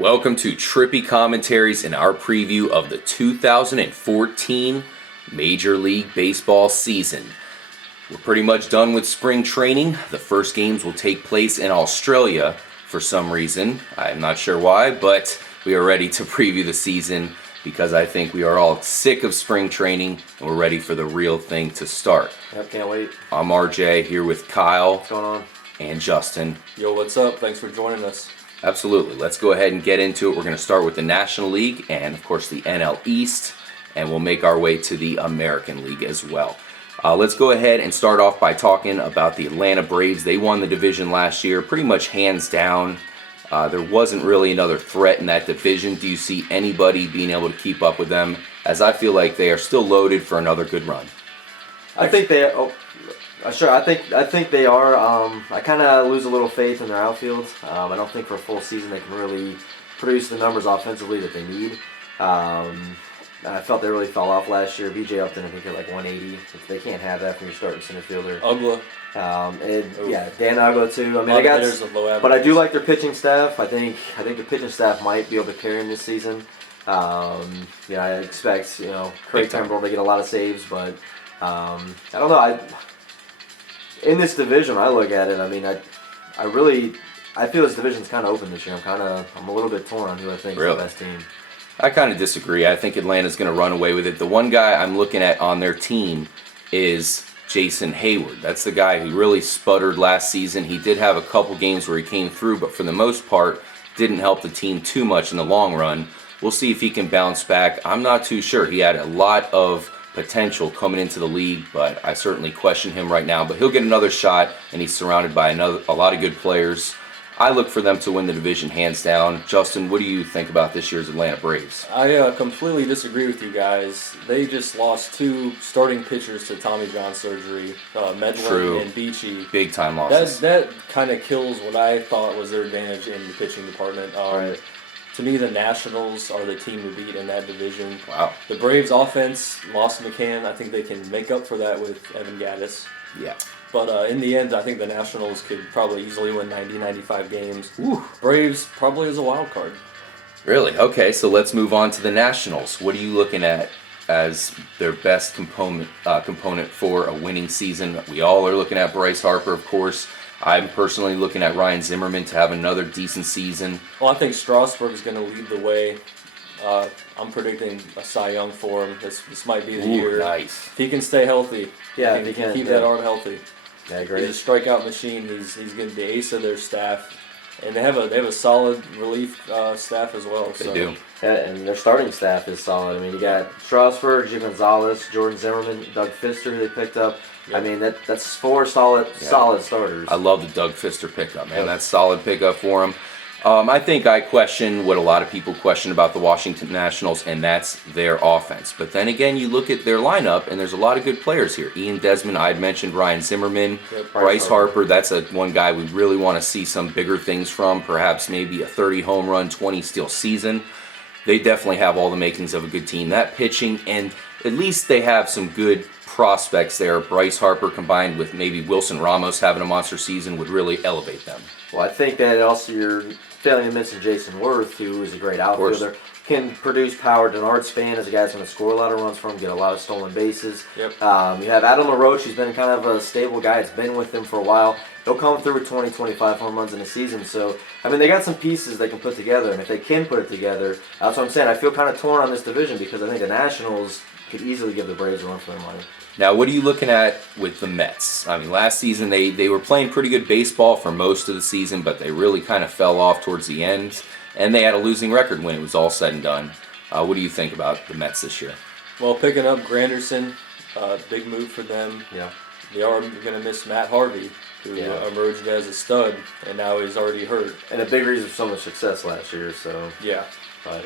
Welcome to Trippy Commentaries and our preview of the 2014 Major League Baseball season. We're pretty much done with spring training. The first games will take place in Australia for some reason. I'm not sure why, but we are ready to preview the season because I think we are all sick of spring training and we're ready for the real thing to start. Yep, can't wait. I'm RJ here with Kyle. What's going on? And Justin. Yo, what's up? Thanks for joining us. Absolutely. Let's go ahead and get into it. We're going to start with the National League and, of course, the NL East, and we'll make our way to the American League as well. Let's go ahead and start off by talking about the Atlanta Braves. They won the division last year, pretty much hands down. There wasn't really another threat in that division. Do you see anybody being able to keep up with them? As I feel like they are still loaded for another good run. I think they. Sure. I think they are. I kind of lose a little faith in their outfield. I don't think for a full season they can really produce the numbers offensively that they need. I felt they really fell off last year. BJ Upton, I think, at like 180. They can't have that from your starting center fielder. Ugla. Dan Ugla too. I mean, they got. But I do like their pitching staff. I think their pitching staff might be able to carry them this season. I expect Craig Kimbrell to get a lot of saves, but I don't know. In this division, I look at it. I mean, I feel this division's kind of open this year. I'm a little bit torn on who I think is the best team. I kind of disagree. I think Atlanta's going to run away with it. The one guy I'm looking at on their team is Jason Hayward. That's the guy who really sputtered last season. He did have a couple games where he came through, but for the most part, didn't help the team too much in the long run. We'll see if he can bounce back. I'm not too sure. He had a lot of potential coming into the league, but I certainly question him right now. But he'll get another shot, and he's surrounded by a lot of good players. I look for them to win the division hands down. Justin, what do you think about this year's Atlanta Braves? I completely disagree with you guys. They just lost two starting pitchers to Tommy John surgery, Medlin and Beachy. Big time losses. That kind of kills what I thought was their advantage in the pitching department. Right. To me, the Nationals are the team to beat in that division. Wow. The Braves' offense lost McCann. I think they can make up for that with Evan Gattis. Yeah. But in the end, I think the Nationals could probably easily win 90, 95 games. Ooh. Braves probably as a wild card. Really? Okay, so let's move on to the Nationals. What are you looking at as their best component for a winning season? We all are looking at Bryce Harper, of course. I'm personally looking at Ryan Zimmerman to have another decent season. Well, I think Strasburg is going to lead the way. I'm predicting a Cy Young for him. This might be the year. Nice. If he can stay healthy. Yeah, if he can keep that arm healthy. Yeah, I agree. He's a strikeout machine. He's going to be the ace of their staff, and they have a solid relief staff as well. They do. Yeah, and their starting staff is solid. I mean, you got Strasburg, G. Gonzalez, Jordan Zimmerman, Doug Fister, who they picked up. Yep. I mean, that's four solid starters. I love the Doug Fister pickup, man. Yep. That's solid pickup for him. I think I question what a lot of people question about the Washington Nationals, and that's their offense. But then again, you look at their lineup, and there's a lot of good players here. Ian Desmond, I had mentioned Ryan Zimmerman, Bryce Harper. That's one guy we really want to see some bigger things from, perhaps maybe a 30 home run, 20 steal season. They definitely have all the makings of a good team. That pitching, and at least they have some good prospects there. Bryce Harper combined with maybe Wilson Ramos having a monster season would really elevate them. Well, I think that also you're failing to mention Jason Worth, who is a great outfielder. Can produce power. Denard Span is a guy who's going to score a lot of runs for him, get a lot of stolen bases. Yep. You have Adam LaRoche, who's been kind of a stable guy. It's been with them for a while. He'll come through with 20, 25 home runs in a season. So, I mean, they got some pieces they can put together, and if they can put it together, that's what I'm saying. I feel kind of torn on this division because I think the Nationals could easily give the Braves a run for their money. Now, what are you looking at with the Mets? I mean, last season they were playing pretty good baseball for most of the season, but they really kind of fell off towards the end, and they had a losing record when it was all said and done. What do you think about the Mets this year? Well, picking up Granderson, big move for them. Yeah. They are going to miss Matt Harvey, who emerged as a stud, and now he's already hurt. And a big reason for so much success last year, so. Yeah. But.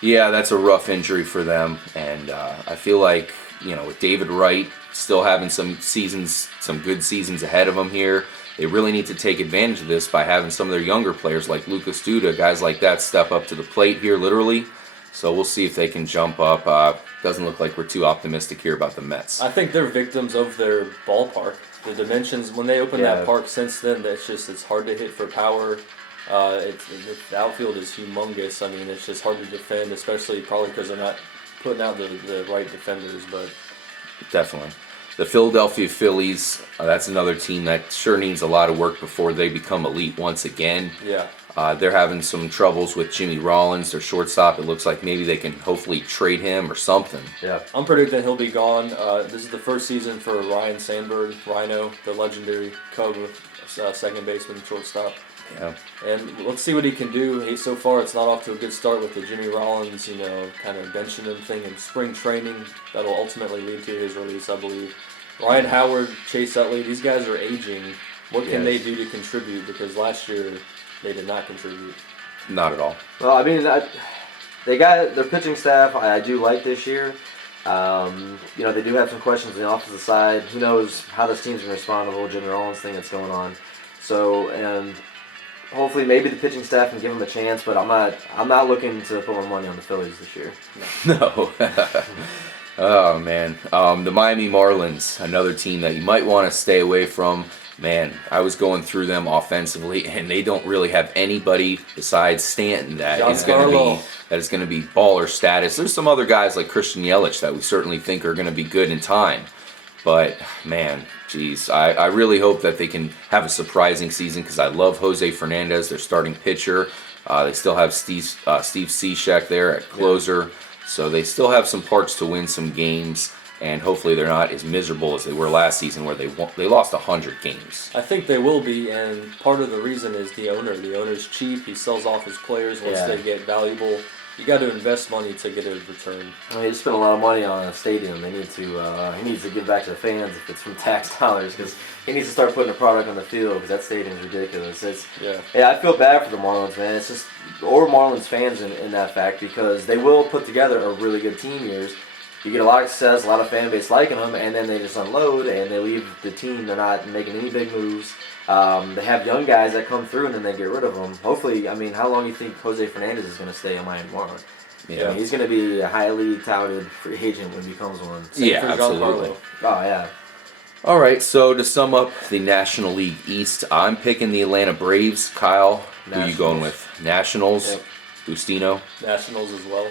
Yeah, that's a rough injury for them, and I feel like, with David Wright still having some good seasons ahead of him here, they really need to take advantage of this by having some of their younger players like Lucas Duda, guys like that, step up to the plate here, literally. So we'll see if they can jump up. Doesn't look like we're too optimistic here about the Mets. I think they're victims of their ballpark. The dimensions, when they opened that park since then, it's hard to hit for power. The outfield is humongous. I mean, it's just hard to defend, especially probably because they're not putting out the right defenders. But definitely. The Philadelphia Phillies, that's another team that sure needs a lot of work before they become elite once again. Yeah. They're having some troubles with Jimmy Rollins, their shortstop. It looks like maybe they can hopefully trade him or something. Yeah. I'm predicting he'll be gone. This is the first season for Ryan Sandberg, Rhino, the legendary Cub second baseman, shortstop. Yeah. And let's see what he can do. So far, it's not off to a good start with the Jimmy Rollins, kind of benching him thing in spring training. That'll ultimately lead to his release, I believe. Ryan Howard, Chase Utley, these guys are aging. What can they do to contribute? Because last year they did not contribute. Not at all. Well, I mean, they got their pitching staff. I do like this year. They do have some questions on the offensive side. Who knows how this team's going to respond to the whole Jimmy Rollins thing that's going on. So, and hopefully maybe the pitching staff can give them a chance, but I'm not looking to put my money on the Phillies this year. No. Oh, man. The Miami Marlins, another team that you might want to stay away from. Man, I was going through them offensively, and they don't really have anybody besides Stanton that is going to be baller status. There's some other guys like Christian Yelich that we certainly think are going to be good in time. But, man, geez, I really hope that they can have a surprising season because I love Jose Fernandez, their starting pitcher. They still have Steve Cishek there at closer. So they still have some parts to win some games. And hopefully they're not as miserable as they were last season where they lost 100 games. I think they will be, and part of the reason is the owner. The owner's cheap. He sells off his players once they get valuable. You got to invest money to get a return. I mean, he spent a lot of money on a stadium. He needs to give back to the fans if it's from tax dollars because he needs to start putting a product on the field because that stadium's ridiculous. I feel bad for the Marlins, man. It's just or Marlins fans in that fact because they will put together a really good team years. You get a lot of success, a lot of fan base liking them, and then they just unload and they leave the team. They're not making any big moves. They have young guys that come through and then they get rid of them. Hopefully, I mean, how long do you think Jose Fernandez is going to stay in Miami Marlins? Yeah, I mean, he's going to be a highly touted free agent when he becomes one. Absolutely. Oh, yeah. All right, so to sum up the National League East, I'm picking the Atlanta Braves. Kyle, who are you going with? Nationals? Yep. Bustino? Nationals as well.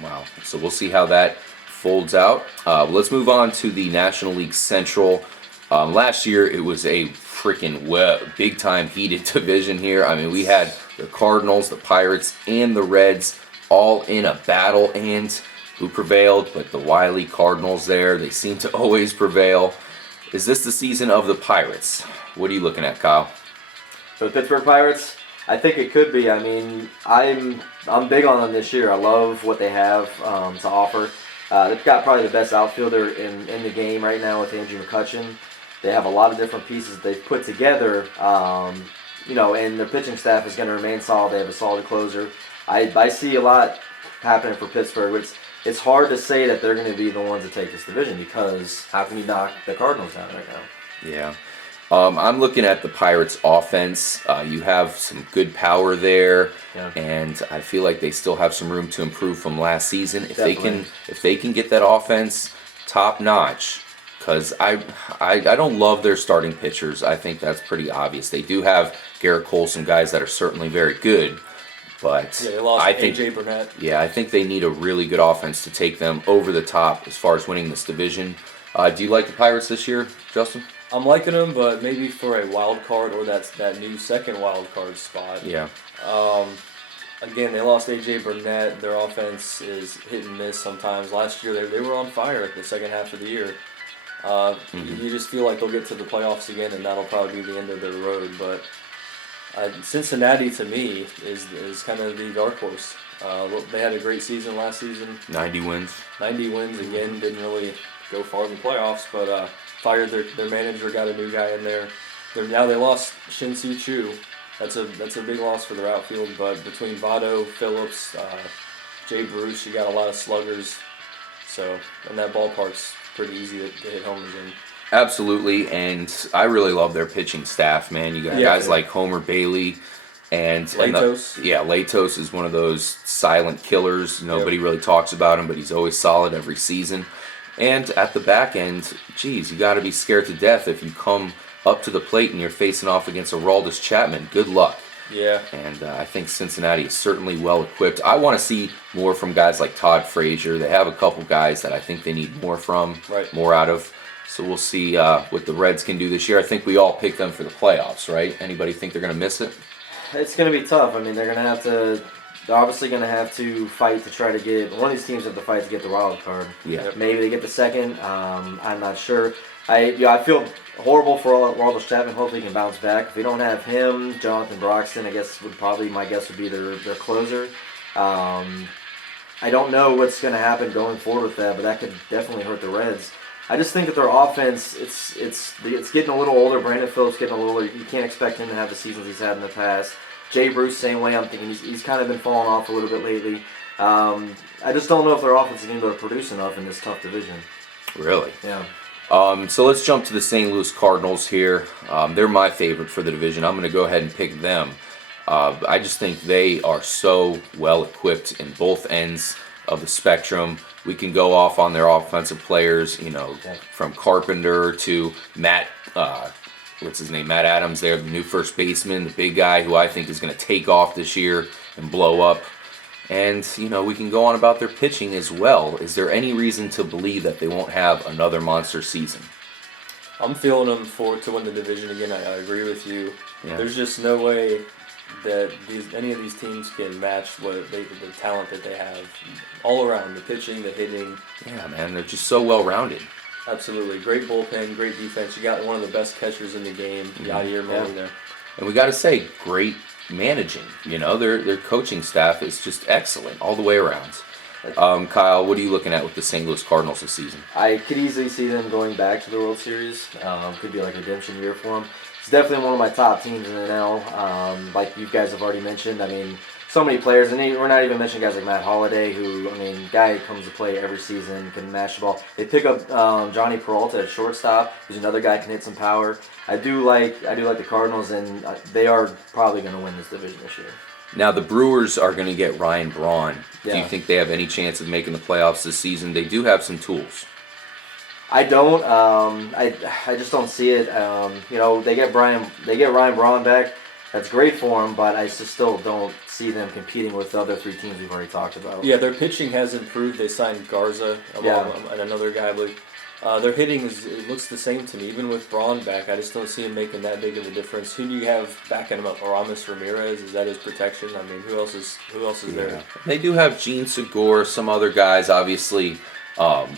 Wow. So we'll see how that folds out. Let's move on to the National League Central. Last year, it was a freaking big-time heated division here. I mean, we had the Cardinals, the Pirates, and the Reds all in a battle, and who prevailed? But the wily Cardinals there. They seem to always prevail. Is this the season of the Pirates? What are you looking at, Kyle? For the Pittsburgh Pirates, I think it could be. I mean, I'm big on them this year. I love what they have to offer. They've got probably the best outfielder in the game right now with Andrew McCutchen. They have a lot of different pieces that they've put together, and their pitching staff is going to remain solid. They have a solid closer. I see a lot happening for Pittsburgh. It's hard to say that they're going to be the ones to take this division because how can you knock the Cardinals down right now? Yeah. I'm looking at the Pirates' offense. You have some good power there, and I feel like they still have some room to improve from last season. If they can get that offense top notch, because I don't love their starting pitchers. I think that's pretty obvious. They do have Garrett Cole, some guys that are certainly very good, but they lost AJ Burnett. Yeah, I think they need a really good offense to take them over the top as far as winning this division. Do you like the Pirates this year, Justin? I'm liking them, but maybe for a wild card or that new second wild card spot. Yeah. Again, they lost AJ Burnett. Their offense is hit and miss sometimes. Last year, they were on fire at the second half of the year. You just feel like they'll get to the playoffs again, and that'll probably be the end of their road. But Cincinnati, to me, is kind of the dark horse. They had a great season last season. 90 wins. 90 wins again. Didn't really go far in the playoffs, but fired their manager, got a new guy in there. Now they lost Shin-Soo Choo. That's a big loss for their outfield, but between Votto, Phillips, Jay Bruce, you got a lot of sluggers. So, and that ballpark's pretty easy to hit homers in. Absolutely, and I really love their pitching staff, man. You got guys like Homer Bailey and Latos. Latos is one of those silent killers. Nobody really talks about him, but he's always solid every season. And at the back end, geez, you got to be scared to death if you come up to the plate and you're facing off against Aroldis Chapman. Good luck. Yeah. And I think Cincinnati is certainly well equipped. I want to see more from guys like Todd Frazier. They have a couple guys that I think they need more from, more out of. So we'll see what the Reds can do this year. I think we all picked them for the playoffs, right? Anybody think they're going to miss it? It's going to be tough. I mean, they're obviously going to have to fight to try to get, one of these teams have to fight to get the wild card. Yeah. Maybe they get the second. I'm not sure. I feel horrible for Aroldis Chapman. Hopefully he can bounce back. If we don't have him, Jonathan Broxton, my guess would be their closer. I don't know what's going to happen going forward with that, but that could definitely hurt the Reds. I just think that their offense, it's getting a little older. Brandon Phillips getting a little older. You can't expect him to have the seasons he's had in the past. Jay Bruce, same way. I'm thinking he's kind of been falling off a little bit lately. I just don't know if their offense is going to be able to produce enough in this tough division. Really? Yeah. So let's jump to the St. Louis Cardinals here. They're my favorite for the division. I'm going to go ahead and pick them. I just think they are so well equipped in both ends of the spectrum. We can go off on their offensive players, from Carpenter to Matt Adams there, the new first baseman, the big guy who I think is going to take off this year and blow up. And, we can go on about their pitching as well. Is there any reason to believe that they won't have another monster season? I'm feeling them to win the division again. I agree with you. Yeah. There's just no way that any of these teams can match the talent that they have all around, the pitching, the hitting. Yeah, man, they're just so well-rounded. Absolutely. Great bullpen, great defense. You got one of the best catchers in the game, Yadier Molina there. And we got to say, great managing. Their coaching staff is just excellent all the way around. Kyle, what are you looking at with the St. Louis Cardinals this season? I could easily see them going back to the World Series. Could be like a redemption year for them. It's definitely one of my top teams in the NL. Like you guys have already mentioned, so many players, and we're not even mentioning guys like Matt Holliday, who, guy comes to play every season, can mash the ball. They pick up Johnny Peralta at shortstop, who's another guy can hit some power. I do like the Cardinals, and they are probably going to win this division this year. Now the Brewers are going to get Ryan Braun. Yeah. Do you think they have any chance of making the playoffs this season? They do have some tools. I don't. I just don't see it. They get Ryan Braun back. That's great for them, but I just still don't see them competing with the other three teams we've already talked about. Yeah, their pitching has improved. They signed Garza and another guy, I believe. Their hitting it looks the same to me, even with Braun back. I just don't see him making that big of a difference. Who do you have backing him up? Aramis Ramirez, is that his protection? Who else is there? They do have Gene Segura, some other guys. Obviously,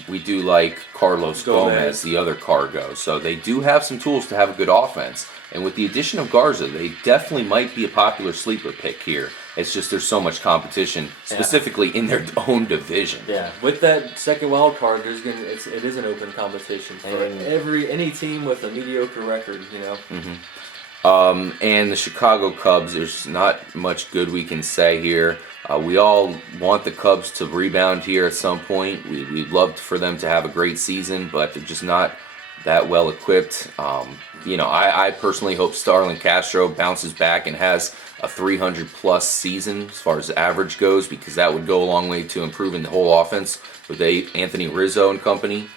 we do like Carlos Gomez, the other Cargo. So they do have some tools to have a good offense. And with the addition of Garza, they definitely might be a popular sleeper pick here. It's just there's so much competition, specifically in their own division. Yeah, with that second wild card, it is an open competition for any team with a mediocre record. Mm-hmm. And the Chicago Cubs, there's not much good we can say here. We all want the Cubs to rebound here at some point. We'd love for them to have a great season, but they're just not that well equipped. I personally hope Starlin Castro bounces back and has a 300-plus season as far as average goes, because that would go a long way to improving the whole offense with Anthony Rizzo and company.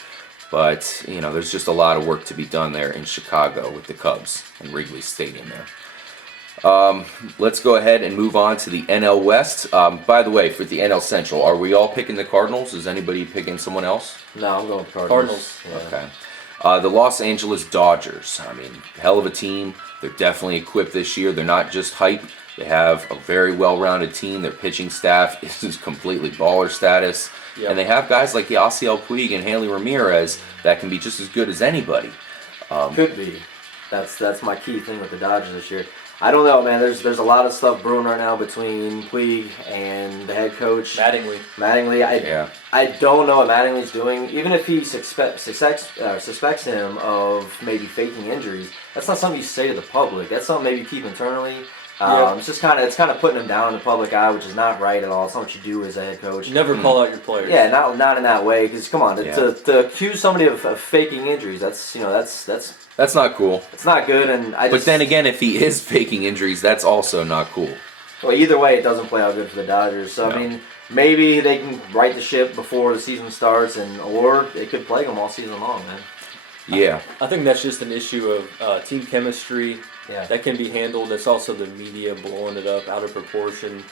But, there's just a lot of work to be done there in Chicago with the Cubs and Wrigley Stadium there. Let's go ahead and move on to the NL West. By the way, for the NL Central, are we all picking the Cardinals? Is anybody picking someone else? No, I'm going with Cardinals. Yeah. Okay. The Los Angeles Dodgers, hell of a team. They're definitely equipped this year. They're not just hype. They have a very well-rounded team. Their pitching staff is completely baller status. Yep. And they have guys like Yasiel Puig and Hanley Ramirez that can be just as good as anybody. Could be. That's my key thing with the Dodgers this year. I don't know, man. There's a lot of stuff brewing right now between Puig and the head coach Mattingly. I don't know what Mattingly's doing. Even if he suspects him of maybe faking injuries, that's not something you say to the public. That's something maybe you keep internally. It's just kind of putting him down in the public eye, which is not right at all. It's not what you do as a head coach. Never call out your players. Yeah, not in that way. Because come on, to accuse somebody of faking injuries, that's not cool. It's not good, But then again, if he is faking injuries, that's also not cool. Well, either way, it doesn't play out good for the Dodgers. So no. Maybe they can right the ship before the season starts, or it could plague them all season long, man. Yeah. I think that's just an issue of team chemistry. Yeah. That can be handled. It's also the media blowing it up out of proportion.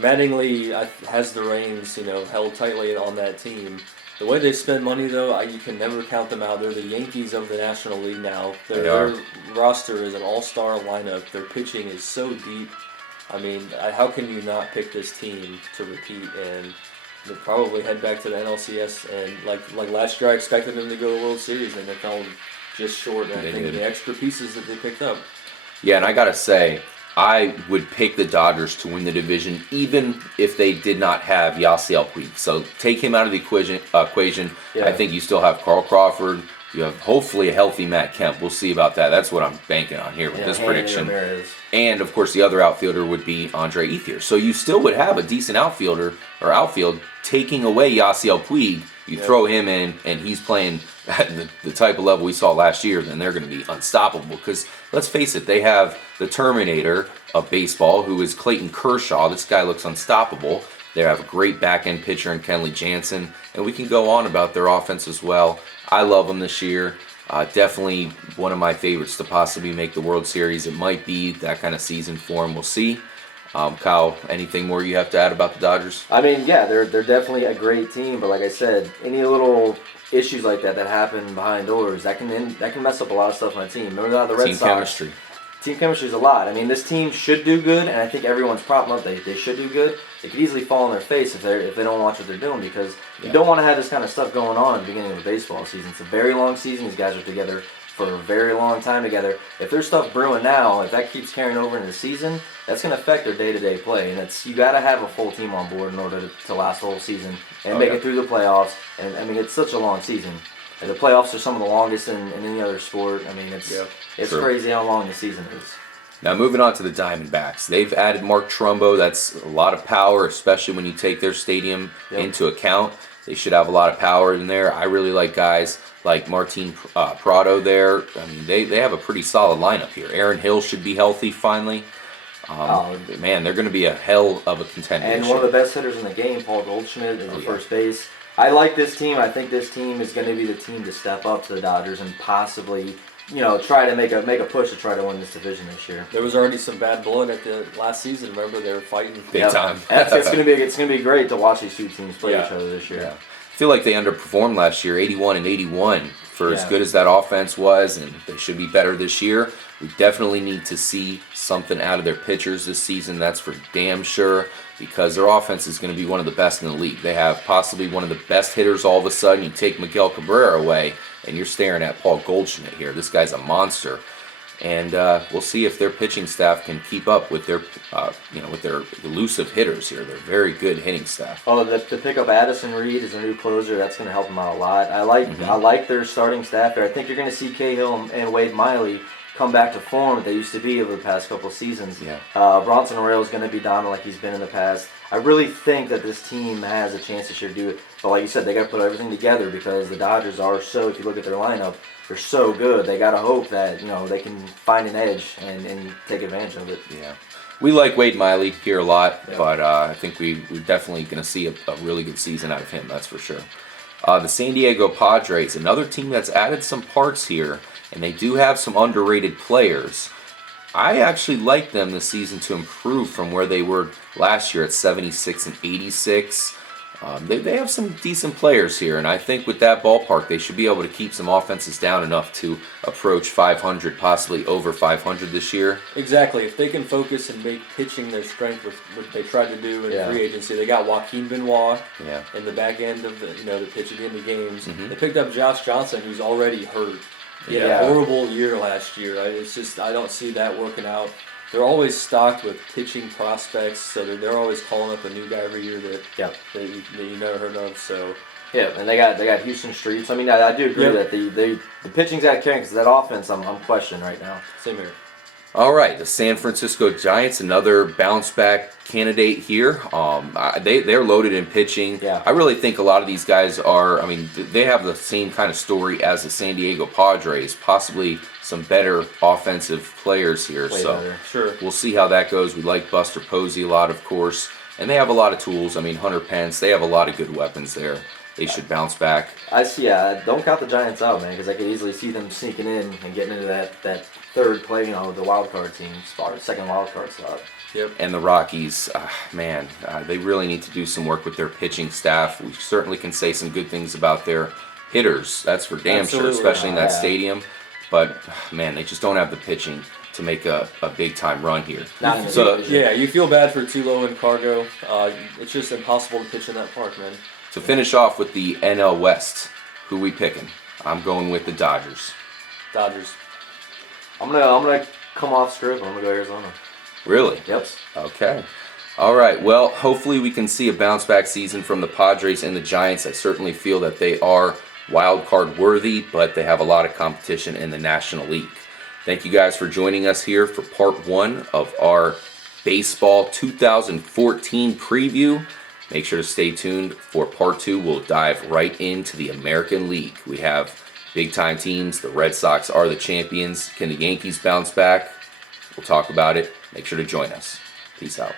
Mattingly has the reins, held tightly on that team. The way they spend money, though, you can never count them out. They're the Yankees of the National League now. Their roster is an all-star lineup. Their pitching is so deep. I mean, how can you not pick this team to repeat and probably head back to the NLCS? And like last year, I expected them to go to the World Series, and they fell just short. And I think the extra pieces that they picked up. Yeah, and I gotta say, I would pick the Dodgers to win the division even if they did not have Yasiel Puig. So take him out of the equation. I think you still have Carl Crawford. You have hopefully a healthy Matt Kemp. We'll see about that. That's what I'm banking on here with this prediction. And, of course, the other outfielder would be Andre Ethier. So you still would have a decent outfield taking away Yasiel Puig. You throw him in, and he's playing at the type of level we saw last year, then they're going to be unstoppable. Because, let's face it, they have the Terminator of baseball, who is Clayton Kershaw. This guy looks unstoppable. They have a great back-end pitcher in Kenley Jansen. And we can go on about their offense as well. I love them this year. Definitely one of my favorites to possibly make the World Series. It might be that kind of season for them. We'll see. Kyle, anything more you have to add about the Dodgers? I mean, yeah, they're definitely a great team, but like I said, any little issues like that happen behind doors, that can mess up a lot of stuff on a team. Remember that the Red Sox. Chemistry. Team chemistry is a lot. I mean, this team should do good, and I think everyone's propping up they should do good. It could easily fall on their face if they don't watch what they're doing, because you don't want to have this kind of stuff going on at the beginning of a baseball season. It's a very long season. These guys are together for a very long time together. If there's stuff brewing now, if that keeps carrying over into the season, that's going to affect their day-to-day play. And you got to have a full team on board in order to last the whole season and make it through the playoffs. And I mean, it's such a long season. And the playoffs are some of the longest in any other sport. I mean, it's crazy how long the season is. Now moving on to the Diamondbacks. They've added Mark Trumbo. That's a lot of power, especially when you take their stadium into account. They should have a lot of power in there. I really like guys like Martin Prado there. I mean, they have a pretty solid lineup here. Aaron Hill should be healthy finally. Man, they're going to be a hell of a contender. And one of the best hitters in the game, Paul Goldschmidt, is at first base. I like this team. I think this team is going to be the team to step up to the Dodgers and possibly, try to make a push to try to win this division this year. There was already some bad blood at the last season. Remember, they were fighting big time. It's going to be great to watch these two teams play each other this year. Yeah. I feel like they underperformed last year, 81 and 81, for as good as that offense was, and they should be better this year. We definitely need to see something out of their pitchers this season. That's for damn sure, because their offense is going to be one of the best in the league. They have possibly one of the best hitters all of a sudden. You take Miguel Cabrera away, and you're staring at Paul Goldschmidt here. This guy's a monster. And we'll see if their pitching staff can keep up with their, with their elusive hitters here. They're very good hitting staff. Oh, to pick up Addison Reed as a new closer, that's going to help them out a lot. I like their starting staff there. I think you're going to see Cahill and Wade Miley come back to form that they used to be over the past couple seasons. Yeah. Bronson Arroyo is going to be dominant like he's been in the past. I really think that this team has a chance this year to do it. But like you said, they got to put everything together, because the Dodgers are so, if you look at their lineup, they're so good. They got to hope that they can find an edge and take advantage of it. Yeah. We like Wade Miley here a lot, but I think we're definitely going to see a really good season out of him, that's for sure. The San Diego Padres, another team that's added some parts here, and they do have some underrated players. I actually like them this season to improve from where they were last year at 76 and 86. They have some decent players here, and I think with that ballpark, they should be able to keep some offenses down enough to approach 500, possibly over 500 this year. Exactly. If they can focus and make pitching their strength with what they tried to do in free agency, they got Joaquin Benoit in the back end of the pitching in the games. Mm-hmm. They picked up Josh Johnson, who's already hurt. He had a horrible year last year. It's just, I don't see that working out. They're always stocked with pitching prospects, so they're always calling up a new guy every year that you never heard of. So and they got Houston Streets. I mean, I do agree that the pitching's out carrying, because that offense I'm questioning right now. Same here. All right, the San Francisco Giants, another bounce back candidate here. They're loaded in pitching. Yeah. I really think a lot of these guys are, they have the same kind of story as the San Diego Padres, possibly some better offensive players here. Sure. We'll see how that goes. We like Buster Posey a lot, of course, and they have a lot of tools. Hunter Pence, they have a lot of good weapons there. they should bounce back. I see. Yeah, don't count the Giants out, man, because I could easily see them sneaking in and getting into that third play, the wild card team spot, second wild card slot. Yep. And the Rockies, they really need to do some work with their pitching staff. We certainly can say some good things about their hitters. That's for damn sure, especially in that stadium. But man, they just don't have the pitching to make a big time run here. Yeah, you feel bad for Tulo and Cargo. It's just impossible to pitch in that park, man. To finish off with the NL West, who we picking? I'm going with the Dodgers. Dodgers. I'm gonna come off script. I'm gonna go Arizona. Really? Yep. Okay. All right. Well, hopefully we can see a bounce back season from the Padres and the Giants. I certainly feel that they are wild card worthy, but they have a lot of competition in the National League. Thank you guys for joining us here for part 1 of our baseball 2014 preview. Make sure to stay tuned for part 2. We'll dive right into the American League. We have big time teams. The Red Sox are the champions. Can the Yankees bounce back? We'll talk about it. Make sure to join us. Peace out.